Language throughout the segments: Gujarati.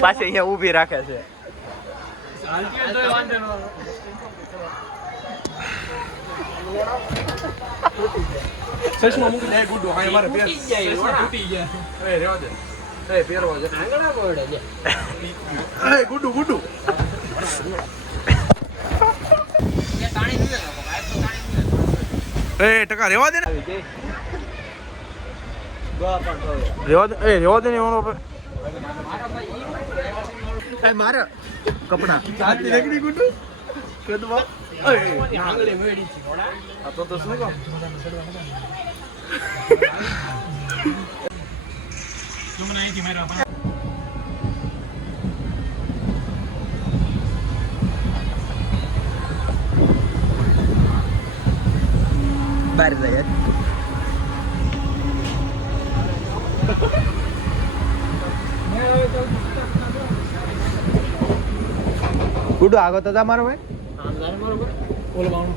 પાછી અહીંયા ઊભી રાખે છે. સચમાં મૂકી દે ગુડ્ડુ. હા મારે પેર તૂટી ગયા. એ રેવા દે. એ પેરવા દે. આગળ બોડે દે. એ ગુડ્ડુ ગુડ્ડુ. એ તાણી દે. એ ટકા રેવા દે ને. રેવા દે. એ રેવા દે ને ઓનો. એ મારે કપડા સાચી રેકડી ગુડ્ડુ. કદવા. એ આંગળી મેડી છે ઓડા. આ તો શું કામ? तुमने आई थी मेरा बाहर जाए गुडू आगो तो था मारो भाई ઓલો બાણું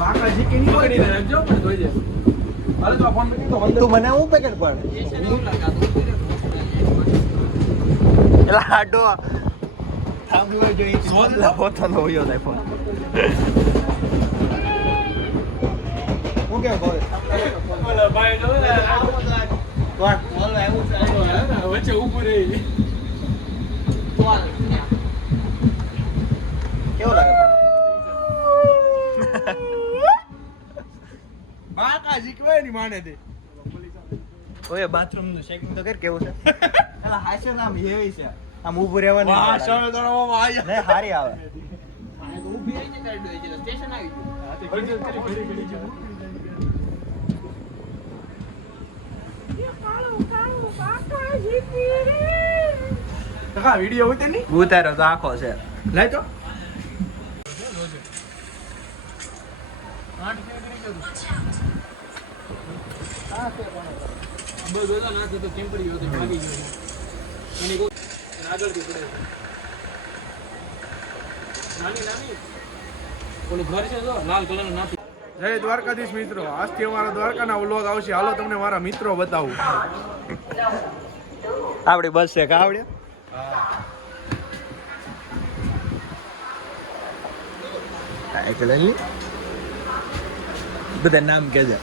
બાકાજી કે ની પકડી રાખજો પણ જોઈ દે. હાલે તો ફોન કરી તો તું મને હું પેકેટ પણ એલા હાડો થાંભલો જોઈ સોલ હોતો નો હોયો થાય ફોન હું કે બોલ ઓલા ભાઈ જો ને કોણ બોલ આવ્યું છે વચ્ચે ઊભું રહી બોલ કેવો લાગે બાકાજી કવાય ની માને દે. ઓય બાથરૂમ નું ચેકિંગ તો કર કેવું છે એલા હાશે નામ એવી છે આમ ઊભું રહેવાનું વાહ શમે દણવામાં આયા ને હારી આવે આ તો ઊભી રહીને કાઢી દે છે સ્ટેશન આવી ગયું. હા તે ઘડી છે. ટકા વિડિયો હોય તેની ઉતારો તો આખો છે લાય તો જય દ્વારકાધીશ મિત્રો, આજથી અમારા દ્વારકાના વ્લોગ આવશે. હાલો તમને મારા મિત્રો બતાવું. આપડી બસ છે કે આવડે બધા નામ કેજે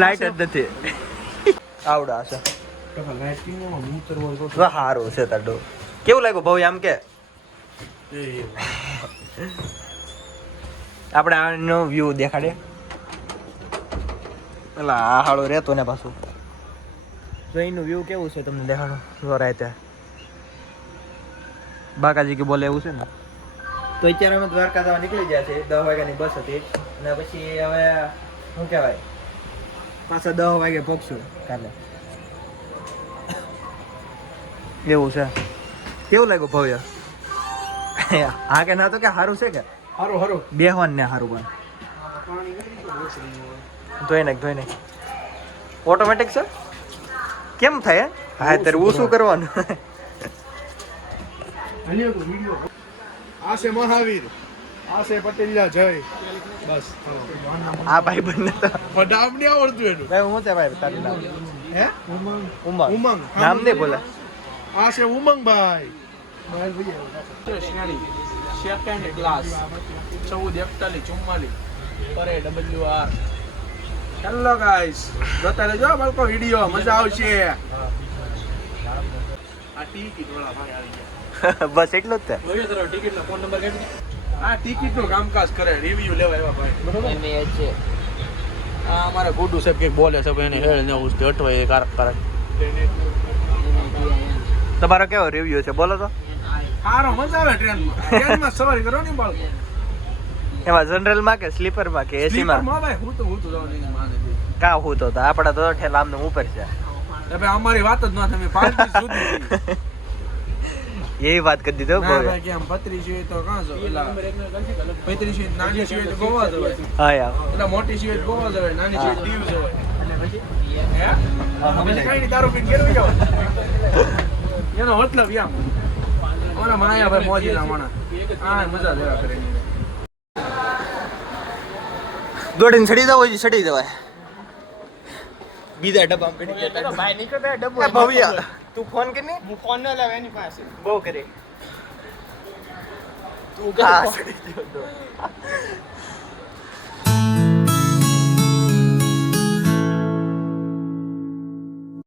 લાઈટ જ નથી આવડા છે સારું છે તાડો કેવું લાગ્યું ભાઈ આમ કે આપણે આનો વ્યૂ દેખાડે પેલા આ હાળો રહેતો ને પાછું તો એનું વ્યૂ કેવું છે તમને દેખાડો જોરાય ત્યાં બાકાજી કે બોલે એવું છે ને તો અત્યારે અમે દ્વારકા જવા નીકળી ગયા છે 10 વાગ્યાની બસ હતી અને પછી હવે શું કહેવાય પાછા 10 વાગે પહોંચશું કાલે એવું છે કેવું લાગ્યું ભવ્ય હા કે ના તો કે સારું છે કે હારો હારો બેહવાન ને સારું પણ ધોઈ નાખ ઓટોમેટિક છે કેમ થાય હા ત્યારે ઓછું કરવાનું આ છે મહાવીર, આ છે પટેલિયા જય. બસ આ ભાઈ બંને તો નામ નહીં આવડતું એનું. ભાઈ હું છે ભાઈ તારું નામ હે ઉમંગ ઉમંગ નામ નહીં બોલે આ છે ઉમંગભાઈ. સેકન્ડ ક્લાસ 144144 પરે WR. હેલો ગાઈસ, જોતા રહેજો બાળકો વિડિયો, મજા આવશે. આ ટિકિટ વાળા ભાઈ આવી ગયા. બસ એટલું જ છે. ટિકિટ નો ફોન નંબર કાઢી. આ ટિકિટ નું કામકાજ કરે, રિવ્યુ લેવા આવ્યા ભાઈ. બરોબર છે. આ અમારા ગુડુ સાહેબ કે બોલે છે ભાઈ, એને હેળ ને ઉસ્તે અટવાય કારક તમારો કેવો રિવ્યુ છે બોલો તો સારો, મજા આવે ટ્રેનમાં સવારી કરો ને બાળકો. એમાં જનરલ માં કે સ્લીપર માં કે એસી માં ભાઈ હું તો જવાની માને દે. કા હું તો આપડા તો ઠેલા આમને ઉપર છે ભાઈ અમારી વાત જ ન તમે 5 દિવસ સુધી એ વાત કરી દીધો ભાઈ કે આમ 35 છે તો કાં જો એલા 35 છે નાની છે તો ગોવા જવાય. હા યાર એટલે મોટી છે તો ગોવા જવાય, નાની છે દીવ જવાય. એટલે પછી હે અમે કઈ ની દારૂ પીને ઘેર જાવ એનો મતલબ યામ ઓલા માયા ભાઈ મોજીલા માણા આ મજા લેવા કરે. દોડીને ચડી જાવ, ચડી જવાય બીજા ડબ્બામાં પડી ગયા ભાઈ નીકળ બે ડબ્બો એ ભવ્ય તું ફોન કે ની હું ફોન ન લાવ એની પાસે બહુ કરે તું હા. સડી ગયો તો